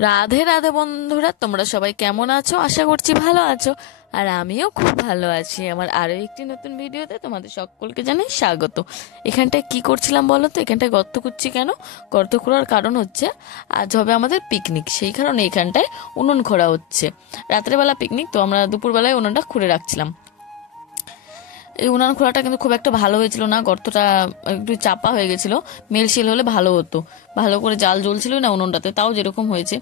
রাধে রাধে বন্ধুরা, তোমরা সবাই কেমন আছো? আশা করছি ভালো আছো, আর আমিও খুব ভালো আছি। আমার আরো একটি নতুন ভিডিওতে তোমাদের সকলকে জানাই স্বাগত। এখানটায় কি করছিলাম বলো তো? এখানটায় গর্ত করছি কেন? গর্ত খোঁড়ার কারণ হচ্ছে আজ হবে আমাদের পিকনিক, সেই কারণে এখানটায় উনুন খোঁড়া হচ্ছে। রাত্রেবেলা পিকনিক তো আমরা দুপুরবেলায় উনুনটা খুঁড়ে রাখছিলাম। এই উনান খোলাটা কিন্তু খুব একটা ভালো হয়েছিল না, গর্তটা একটু চাপা হয়ে গেছিল। মেলশেল হলে ভালো হতো, ভালো করে জাল জ্বলছিল না উনুনটাতে, তাও যেরকম হয়েছে।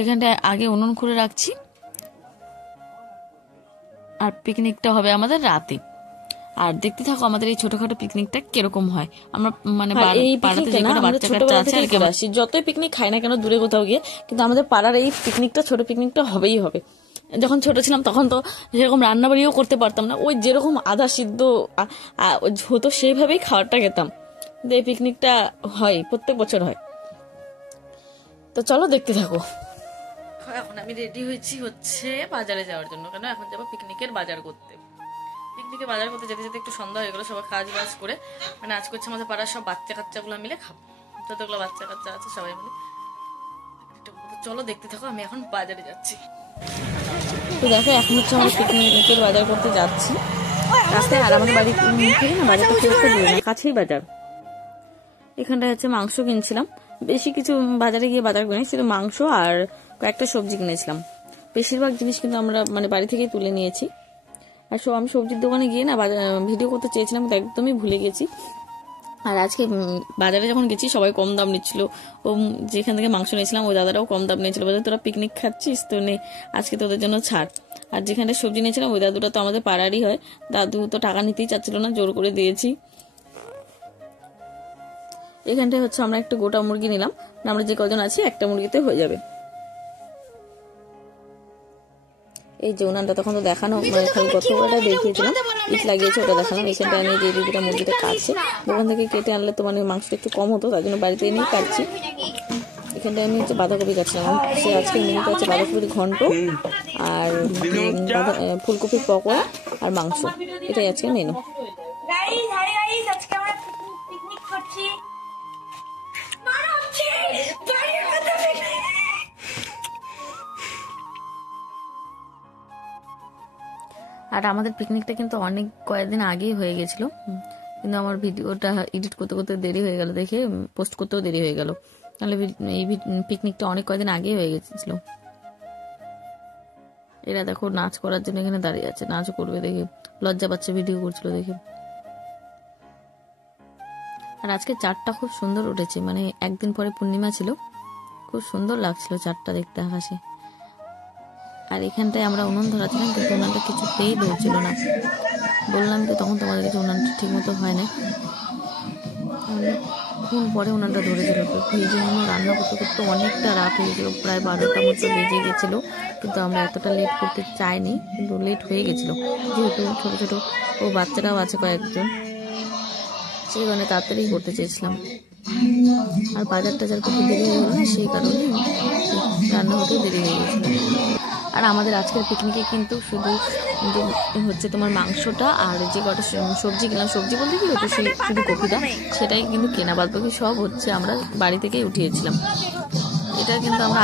এখানটায় আগে উনুন খুঁড়ে রাখছি, আর পিকনিকটা হবে আমাদের রাতে। আর দেখতে থাকো আমাদের এই ছোটখাটো পিকনিকটা কিরকম হয়। আমরা মানে এই পিকনিকটা না আমরা ছোটবেলা থেকে করে আসি, যতই পিকনিক খাই না কেন দূরে কোথাও গিয়ে, কিন্তু আমাদের পাড়ার এই পিকনিকটা, ছোট পিকনিকটা হবেই হবে। যখন ছোট ছিলাম তখন তো সেরকম রান্না বাড়িও করতে পারতাম না, ওই যেরকম আধা সিদ্ধ হতো সেইভাবেই খাবারটা খেতাম। এই পিকনিকটা হয়, প্রত্যেক বছর হয়। তো চলো দেখতে থাকো। এখন আমি রেডি হয়েছি হচ্ছে বাজারে যাওয়ার জন্য, কেন এখন যাবো পিকনিকের বাজার করতে। পিকনিকে বাজার করতে যেতে যেতে একটু সন্ধ্যা হয়ে গেলো, সবাই কাজ বাজ করে মানে আজ করছে আমাদের পাড়ার সব বাচ্চা কাচ্চাগুলো মিলে খাবো, যতগুলো বাচ্চা কাচ্চা আছে সবাই মিলে। চলো দেখতে থাকো, আমি এখন বাজারে যাচ্ছি। তো দেখো এখন হচ্ছে আমরা পিকনিকের বাজার করতে যাচ্ছি রাস্তায়, আর আমাদের বাড়ি থেকে না বাজারটা খুব একটা দূরে না, কাছেই বাজার। এখানটায় হচ্ছে মাংস কিনছিলাম, বেশি কিছু বাজারে গিয়ে বাজার করিনি, শুধু মাংস আর কয়েকটা সবজি কিনেছিলাম। বেশিরভাগ জিনিস কিন্তু আমরা মানে বাড়ি থেকেই তুলে নিয়েছি। আর আমি সবজির দোকানে গিয়ে না ভিডিও করতে চেয়েছিলাম, কিন্তু একদমই ভুলে গেছি। আর আজকে বাজারে যখন গেছি সবাই কম দাম নিচ্ছিল, ও যেখান থেকে মাংস নিয়েছিলাম ওই দাদারাও কম দাম নিয়েছিল, বলে তোরা পিকনিক খাচ্ছিস তো নে আজকে তোদের জন্য ছাড়। আর যেখানে সবজি নিয়েছিলাম ওই দাদুটা তো আমাদের পাড়ারই হয়, দাদু তো টাকা নিতেই চাচ্ছিল না, জোর করে দিয়েছি। এখানটায় হচ্ছে আমরা একটা গোটা মুরগি নিলাম, আমরা যে কজন আছি একটা মুরগিতে হয়ে যাবে। এই যে উনানটা তখন তো দেখানো মানে খালি গতটা দেখিয়েছিলাম, ইট লাগিয়েছে ওটা দেখালাম। এখানটা আমি যে দিদিটা মুরগিটা কাটছে, দোকান থেকে কেটে আনলে তো মানে মাংসটা একটু কম হতো, তার জন্য বাড়িতে এনেই কাটছি। এখানটায় আমি হচ্ছে বাঁধাকপি কাটছিলাম। সে আজকে মেনুতে আছে বাঁধাকপির ঘন্ট আর ফুলকপির পকোড়া আর মাংস, এটাই আজকে মেনু। আর আমাদের পিকনিকটা কিন্তু অনেক কয়েকদিন আগেই হয়ে গেছিল, কিন্তু আমার ভিডিওটা এডিট করতে করতে দেরি হয়ে গেল, দেখে পোস্ট করতেও দেরি হয়ে গেল। তাহলে এই পিকনিকটা অনেক কয়েকদিন আগেই হয়ে গেছিল। এরা দেখো নাচ করার জন্য এখানে দাঁড়িয়ে আছে, নাচ করবে দেখে লজ্জা পাচ্ছে, ভিডিও করছিল দেখে। আর আজকে চাঁদটা খুব সুন্দর উঠেছে, মানে একদিন পরে পূর্ণিমা ছিল, খুব সুন্দর লাগছিল চাঁদটা দেখতে আকাশে। আর এখানটায় আমরা উনুন ধরাছিলাম, কিন্তু উনানটা কিছুতেই ধরছিল না। বললাম তো তখন তোমাদের কাছে উনানটা ঠিক মতো হয় না, কোন পরে উনানটা ধরেছিল। এই জন্য রান্না করতে করতে অনেকটা রাত হয়ে গেছিলো, প্রায় 12টার মতো বেজে গেছিলো। কিন্তু আমরা এতটা লেট করতে চাইনি, কিন্তু লেট হয়ে গেছিলো, যেহেতু ছোট ছোট ও বাচ্চারাও আছে কয়েকজন, সেই কারণে তাড়াতাড়ি করতে চেয়েছিলাম। আর বাজার টাজার করতে দেরি হয়ে গেল না, সেই কারণে রান্না হতেও দেরি হয়ে গেছিলো। আর আমাদের আজকের পিকনিকে কিন্তু শুধু হচ্ছে তোমার মাংসটা আর যে কটা সবজি কিনলাম, সবজি বলতে কি হতো শুধু কপিটা, সেটাই কিন্তু কেনা, বাদ বাকি সব হচ্ছে আমরা বাড়ি থেকেই উঠিয়েছিলাম। এটা কিন্তু আমরা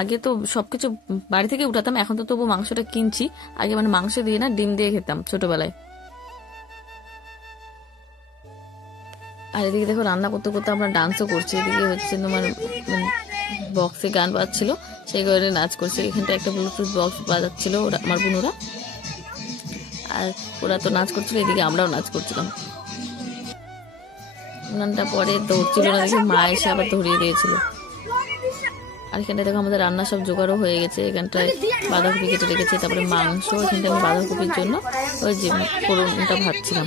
আগে তো সবকিছু বাড়ি থেকে উঠাতাম, এখন তো তবু মাংসটা কিনছি। আগে মানে মাংস দিয়ে না ডিম দিয়ে খেতাম ছোটবেলায়। আর এদিকে দেখো রান্না করতে করতে আমরা ডান্সও করছি, এদিকে হচ্ছে তোমার বক্সে গান বাজছিল, সেই কারণে নাচ করছে। এখানটা একটা ব্লুটুথ বক্স বাজাচ্ছিল আমার বোনরা, আর ওরা তো নাচ করছিল, এদিকে আমরাও নাচ করছিলাম। উনানটা পরে ধরছিল না দেখে মা এসে আবার ধরিয়ে দিয়েছিল। আর এখানটায় দেখো আমাদের রান্না সব জোগাড়ও হয়ে গেছে। এখানটায় বাঁধাকপি কেটে রেখেছে, তারপরে মাংস, এখানটায় আমি বাঁধাকপির জন্য ওই যে ফোড়নটা ভাজছিলাম।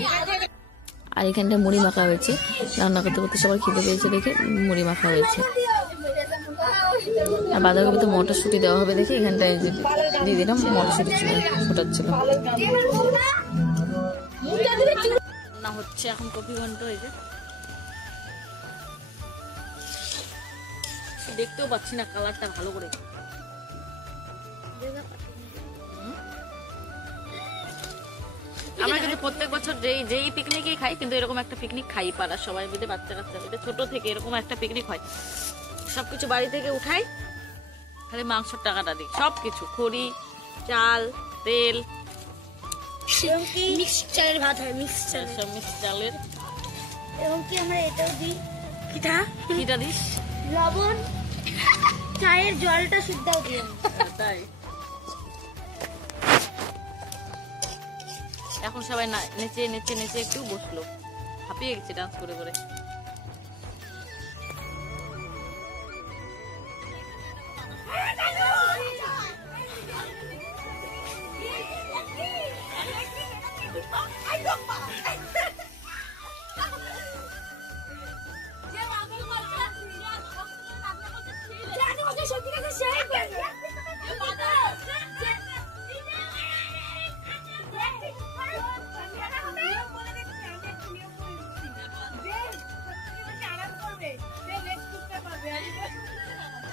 আর এখানটায় মুড়ি মাখা হয়েছে, রান্না করতে করতে সবার খিদে পেয়েছে দেখে মুড়ি মাখা হয়েছে। আর বাঁধাকপিতে মটরশুঁটি দেওয়া হবে দেখে এখানটায় দিয়ে দিলাম, মটরশুঁটি ফোটাচ্ছিল না। হচ্ছে এখন কপি ঘন্ট হয়েছে, দেখতেও পাচ্ছি না কালারটা ভালো করে। আমরা কিন্তু প্রত্যেক বছর যেই পিকনিকই খাই, কিন্তু এরকম একটা পিকনিক খাই পাড়ার সবাই মিলে, বাচ্চা কাচ্চা মিলে, ছোট থেকে এরকম একটা পিকনিক হয়। সবকিছু বাড়ি থেকে উঠাই, খালি মাংসের টাকাটা দিই, সবকিছু খড়ি, চাল, তেল, মিক্স চালের ভাত হয়, মিক্স চালের। এবং কি আমরা এটাও দিই, কিটা দিস, লবণ, চায়ের জলটা শুদ্ধও দিই। তাই এখন সবাই নেচে নেচে নেচে একটু বসলো, হাঁপিয়ে গেছে ডান্স করে করে।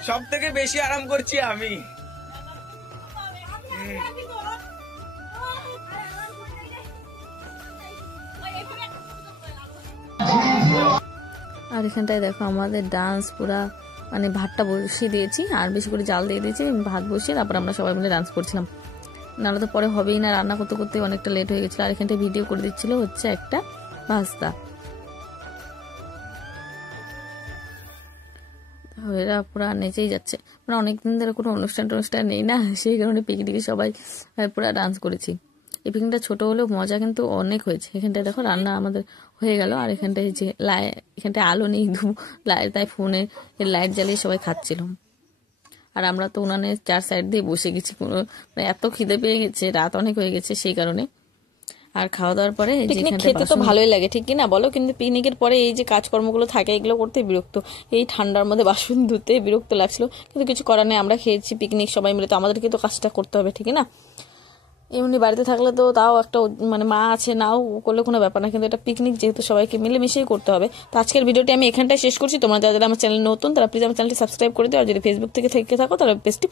সব থেকে বেশি আরাম করছি আমি। আর এখানটায় দেখো আমাদের ডান্স পুরা, মানে ভাতটা বসিয়ে দিয়েছি আর বেশি করে জাল দিয়ে দিয়েছি, ভাত বসিয়ে তারপর আমরা সবাই মিলে ডান্স করছিলাম। নাহলে তো পরে হবেই না, রান্না করতে করতে অনেকটা লেট হয়ে গেছিলো। আর এখানটায় ভিডিও করে দিচ্ছিল হচ্ছে একটা ভাস্তা। এরা পুরা নেচেই যাচ্ছে, মানে অনেকদিন ধরে কোনো অনুষ্ঠান নেই না, সেই কারণে পিকনিকে সবাই পুরা ডান্স করেছি। এই পিকনিকটা ছোট হলেও মজা কিন্তু অনেক হয়েছে। এখানটায় দেখো রান্না আমাদের হয়ে গেল, আর এখানটায় যে এখানটায় আলো নেই, তাই ফোনে লাইট জ্বালিয়ে সবাই খাচ্ছিল। আর আমরা তো উনানের 4 সাইড দিয়ে বসে গেছি, কোনো মানে এত খিদে পেয়ে গেছে, রাত অনেক হয়ে গেছে সেই কারণে। আর খাওয়া দাওয়ার পরে খেতে তো ভালোই লাগে, ঠিক কি না বলো? কিন্তু পিকনিকের পরে এই যে কাজকর্মগুলো থাকে এগুলো করতে বিরক্ত, এই ঠান্ডার মধ্যে বাসন ধুতে বিরক্ত লাগছিল, কিন্তু কিছু করার নেই, আমরা খেয়েছি পিকনিক সবাই মিলে, তো আমাদেরকে তো কাজটা করতে হবে, ঠিক না? এমনি বাড়িতে থাকলে তো তাও একটা মানে মা আছে, নাও করলে কোনো ব্যাপার না, কিন্তু এটা পিকনিক যেহেতু সবাইকে মিলেমিশেই করতে হবে। তো আজকের ভিডিওটি আমি এখানটায় শেষ করছি। তোমরা যারা আমার চ্যানেল নতুন তারা প্লিজ আমার চ্যানেলটি সাবস্ক্রাইব করে দিও, আর যদি ফেসবুক থেকে থাকো তাহলে পেজটি